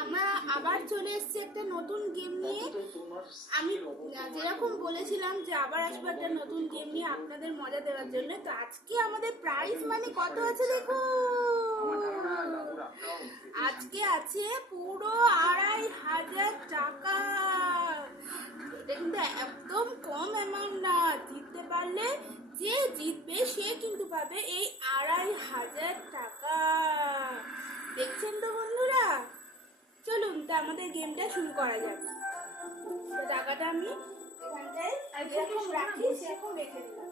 আমরা আবার চলে এসেছি একটা নতুন গেম নিয়ে। আমি যেরকম বলেছিলাম যে আবার আসবো একটা নতুন গেম নিয়ে আপনাদের মজা দেওয়ার জন্য। তো আজকে আমাদের প্রাইস মানে কত আছে দেখো, আজকে আছে পুরো 2500 টাকা। এটা কিন্তু একদম কম অ্যামাউন্ট না। জিততে পারলে যে জিতবে সে কিন্তু পাবে এই 2500 টাকা। দেখছেন তো বন্ধুরা, চলুন তা আমাদের গেমটা শুরু করা যাক। তো টাকাটা আমি এখানটায় যেরকম রাখি সেরকম রেখে দিলাম।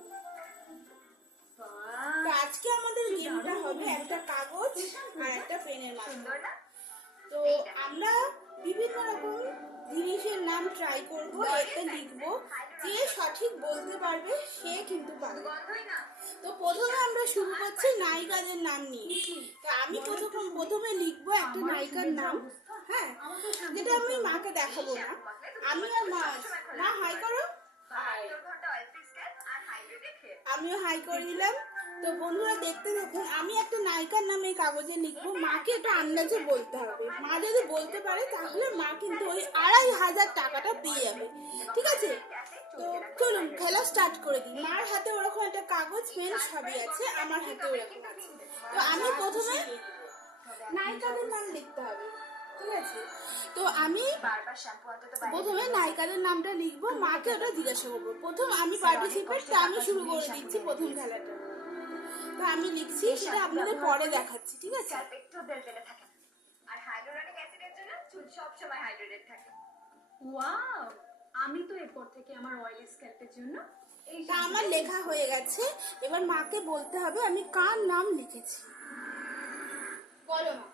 তো আজকে আমাদের গেমটা হবে একটা কাগজ আর একটা পেনের মাধ্যমে। তো আমরা বিভিন্ন রকম জিনিসের নাম ট্রাই করব, এতে লিখবো, যে সঠিক বলতে পারবে সে কিন্তু পাবে। তো প্রথমে আমরা শুরু করছি নায়িকাদের নাম নিয়ে। তো আমি প্রথমে লিখবো একটা নায়িকার নাম, হ্যাঁ, যেটা আমি মাকে দেখাবো না। আমি আর মা হাই করো, আমিও হাই করে দিলাম। তো বন্ধুরা দেখতে দেখুন, আমি একটা নায়িকার নাম এই কাগজে লিখবো, মাকে এটা আন্দাজে বলতে হবে। মা যদি বলতে পারে তাহলে মা কিন্তু ওই 2500 টাকাটা পেয়ে যাবে, ঠিক আছে? তো চলুন খেলা স্টার্ট করে দিই। মার হাতে ওরকম একটা কাগজ পেন সবই আছে, আমার হাতে ওরকম আছে। তো আমি প্রথমে নায়িকাদের নাম লিখতে হবে, ঠিক আছে? তো আমি প্রথমে নায়িকাদের নামটা লিখবো, মাকে ওটা জিজ্ঞাসা করবো। প্রথম আমি পার্টিসিপেট, তো আমি শুরু করে দিচ্ছি প্রথম খেলাটা। তো আমি লিখছি, সেটা আপনাদের পরে দেখাচ্ছি, ঠিক আছে? আর হাইড্রোনিক অ্যাসিডের জন্য চুল সবসময় হাইড্রেটেড থাকে। ওয়াও, আমি তো এরপর থেকে আমার অয়েলি স্ক্যাল্পের জন্য তা আমার লেখা হয়ে গেছে। এবার মাকে বলতে হবে আমি কার নাম লিখেছি। বলো মা।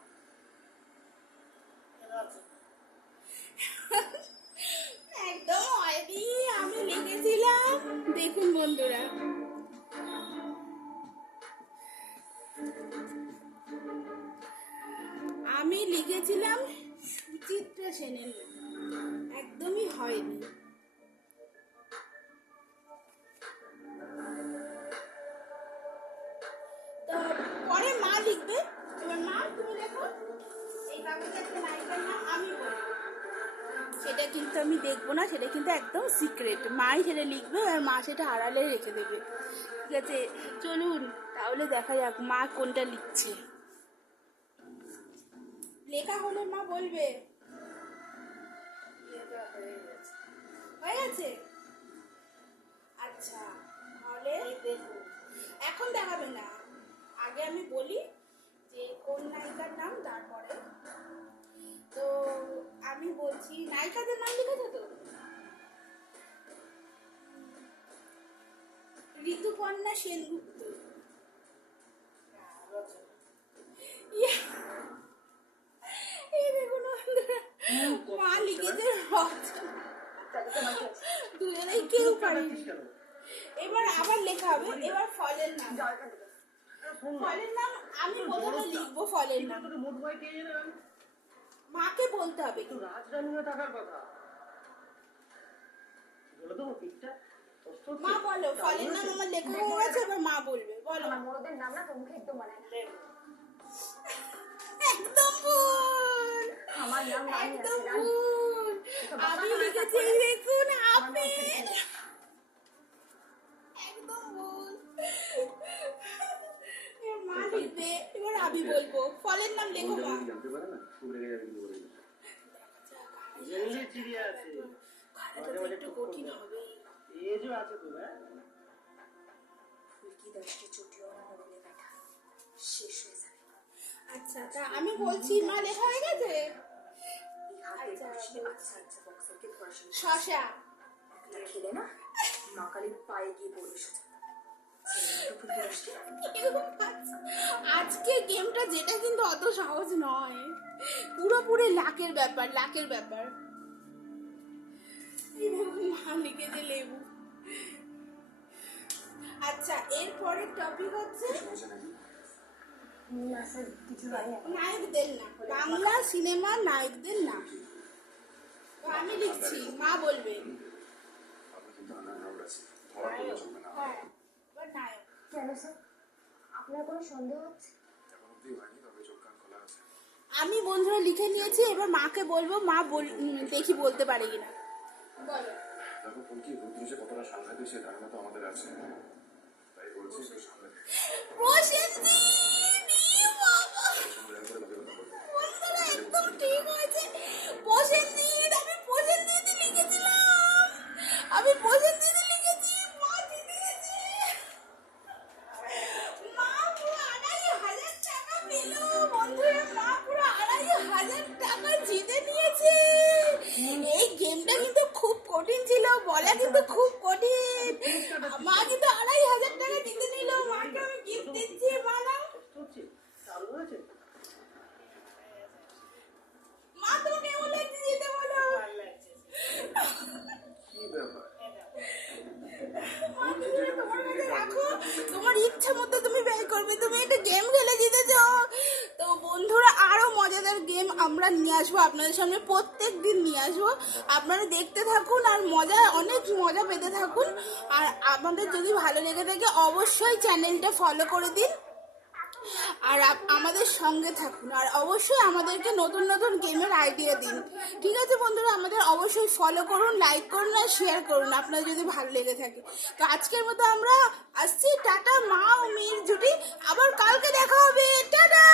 একদম অয়েলি আমি লিখেছিলাম, দেখুন বন্ধুরা। আমি লিখেছিলাম সুচিত্রা সেনের, একদমই হয়নি। তো পরে মা লিখবে। এবার মা তুমি লেখো এই কাগজে একটা নায়িকার নাম, আমি বলবো। সেটা কিন্তু আমি দেখবো না, সেটা কিন্তু একদম সিক্রেট। মাই সেটা লিখবে আর মা সেটা আড়ালে রেখে দেবে, ঠিক আছে? চলুন তাহলে দেখা যাক মা কোনটা লিখছে। লেখা হলে মা বলবে হয়ে গেছে। আচ্ছা তাহলে এখন দেখাবে না, আগে আমি বলি যে কোন নায়িকার নাম, তারপরে। তো আমি বলছি, নায়িকাদের নাম লিখেছো তো? ঋতুপর্ণা সেনগুপ্ত। এই দেখুন মা লিখেছে দুজনেই কেউ পারেনি। এবার আবার লেখা হবে, এবার ফলের নাম। ফলের নাম আমি প্রথমে লিখবো, ফলের নাম মাকে বলতে হবে। মা বলো ফলের নাম আমার লেখা হয়ে গেছে, এবার মা বলবে। বলো। আমার মোড়দের নাম না তোমাকে একদম মানে একদম ভুল, আমার নাম একদম ভুল। আমি লিখেছি দেখুন আপেল, একদম ভুল। মা লিখবে, এবার আমি বলবো। ফলের নাম লেখো মা। একটু কঠিন হবে। আচ্ছা তা আমি বলছি, মা লেখা হয়ে গেছে। আচ্ছা শশা খেলে না মা কালীর পায়ে গিয়ে পড়বে। আজকে গেমটা যেটা কিন্তু অত সহজ নয়, পুরোপুরি লাকের ব্যাপার, লাকের ব্যাপার। মা লিখেছে লেবু। আচ্ছা এরপরের টপিক হচ্ছে নায়কদের নাম, বাংলা সিনেমার নায়কদের নাম। তো আমি লিখছি, মা বলবে। হ্যাঁ এবার নায়ক। কেন স্যার, আপনার কোনো সন্দেহ হচ্ছে? আমি বন্ধুরা লিখে নিয়েছি, এবার মাকে বলবো, মা দেখি বলতে পারে কিনা। বলো। দেখো ফুলকি, রুদ্র যে কতটা সাংঘাতিক সে ধারণা তো আমাদের আছে, তাই বলছি একটু সামনে থেকে। প্রসেনজিৎ, ই বাবা! বন্ধুরা একদম ঠিক হয়েছে। প্রসেনজিৎ, আমি প্রসেনজিৎ লিখেছিলাম। আমি প্রসেনজিৎ লিখেছি। মা জিতে গেছে। মা পুরো 2,500 টাকা পেল। বন্ধুরা, মা পুরো 2,500 টাকা জিতে নিয়েছে। এই গেমটা কিন্তু খুব কঠিন ছিল, বলা কিন্তু খুব কঠিন। মা কিন্তু 2,500 টাকা জিতে নিল। মাকে আমি গিফট দিচ্ছি। মা নাও। মা, তো কেমন লাগছে জিতে বলো? কি ব্যাপার? মা, তুমি তোমার কাছে রাখো। তোমার ইচ্ছা মতো তুমি ব্যয় করবে। তুমি একটা গেম খেলে জিতেছো। তো বন্ধুরা, আরো মজাদার গেম আমরা নিয়ে আসবো আপনাদের সামনে, প্রত্যেক দিন নিয়ে আসবো। আপনারা দেখতে থাকুন আর অনেক মজা পেতে থাকুন। আর আমাদের যদি ভালো লেগে থাকে অবশ্যই চ্যানেলটা ফলো করে দিন আর আমাদের সঙ্গে থাকুন। আর অবশ্যই আমাদেরকে নতুন নতুন গেমের আইডিয়া দিন। ঠিক আছে বন্ধুরা, আমাদের অবশ্যই ফলো করুন, লাইক করুন আর শেয়ার করুন আপনাদের যদি ভালো লেগে থাকে। তো আজকের মতো আমরা আসছি। টাটা। মা ও মেয়ের জুটি আবার কালকে দেখা হবে। টাটা।